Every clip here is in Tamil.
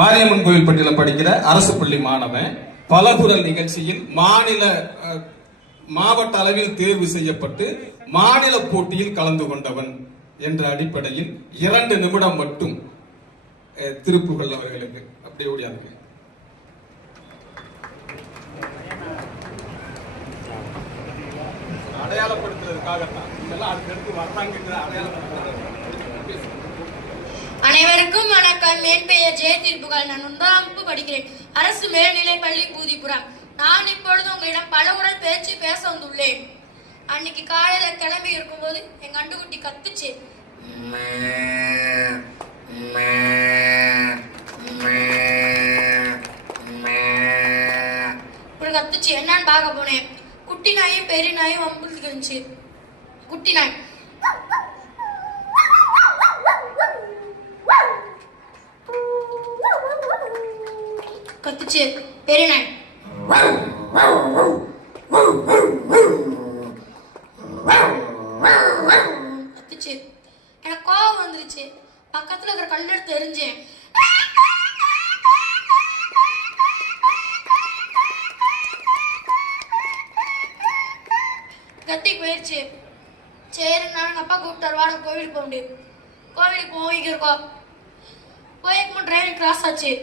மாரியம்மன் கோயில் பட்டியல படிக்கிற அரசு பள்ளி மாணவன் பலகுரல் நிகழ்ச்சியில் மாவட்ட அளவில் தேர்வு செய்யப்பட்டு மாநில போட்டியில் கலந்து கொண்டவன் என்ற அடிப்படையில் 2 நிமிடம் மட்டும் திருப்புகள் அவர்களுக்கு அப்படி ஓடியாங்க. அடையாளப்படுத்துறதுக்காகத்தான் இதெல்லாம் அடுத்தடுத்து வர்றாங்க. அனைவருக்கும் வணக்கம். என் பெயர் ஜெயதீர்ப்புகள். நான் 1ஆம் வகுப்பு படிக்கிறேன். அரசு மேல்நிலைப் பள்ளி பூதிபுரம். நான் இப்பொழுது உங்களிடம் பலமுறை பேச வந்துள்ளேன். அன்னைக்கு காலையில கிளம்பி இருக்கும்போது என் கண்டுகுட்டி கத்துச்சு. இப்படி கத்துச்சு. என்னன்னு பார்க்க போனேன். குட்டி நாயும் பெரிய நாயும் வம்புக்கு இருந்துச்சு. குட்டி நாய் கத்துச்சு. பெரிய நாய் கத்துச்சு. எனக்கு கோவம் வந்துருச்சு. பக்கத்துல இருக்கிற கல் எடுத்து எரிஞ்சேன். கத்தி போயிடுச்சு. சரி, நான் அப்பா கூப்பிட்டாரு, வாட கோவிலுக்கு போக முடியும். கோவிலுக்கு போய்க்கிருக்கோம். போய்க்கும் டிரைவர் கிராஸ் ஆச்சு.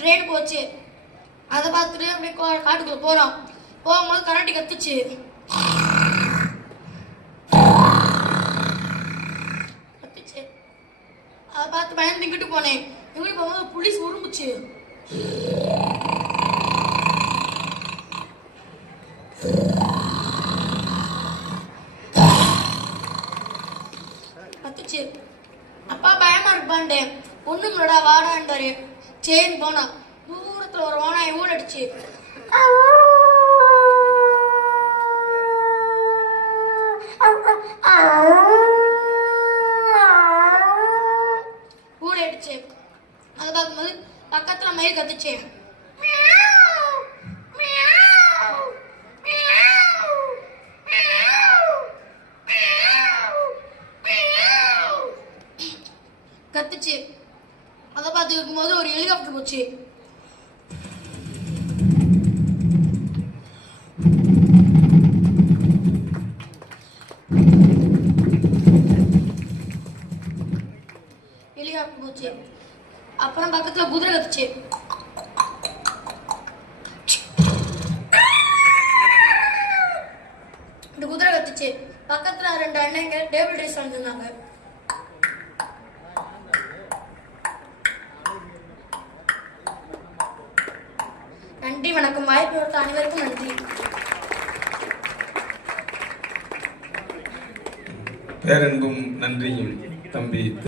ட்ரெயின் போச்சு. அதை பார்த்துட்டு அப்படியே காட்டுக்குள்ள போறோம். போகும்போது கரண்டி கத்துச்சு. அதை பார்த்து பயந்து இங்கிட்டு போனேன். இங்கிட்டு போகும்போது புலிஸ் உருமுச்சு. கத்துச்சு. அப்பா பயமா இருப்பான்டேன். ஒண்ணுங்களோட வாடாண்டாரு. சரி போனா. தூரத்துல ஒரு ஓனாய் ஊழடிச்சு. ஊழடிச்சு. அதை பார்க்கும்போது பக்கத்துல மயில் கத்துச்சு. கத்துச்சு. அதை பார்த்து இருக்கும்போது ஒரு ஹெலிகாப்டர் போச்சு. ஹெலிகாப்டர் போச்சு. அப்புறம் பக்கத்துல குதிரை கத்துச்சு. இந்த குதிரை கத்துச்சு. பக்கத்துல 2 அண்ணங்க டேபிள் ரைஸ் வந்திருந்தாங்க. நன்றி, வணக்கம். வாய்ப்பு கொடுத்த அனைவருக்கும் நன்றி. பேரன்பும் நன்றியும் தம்பி.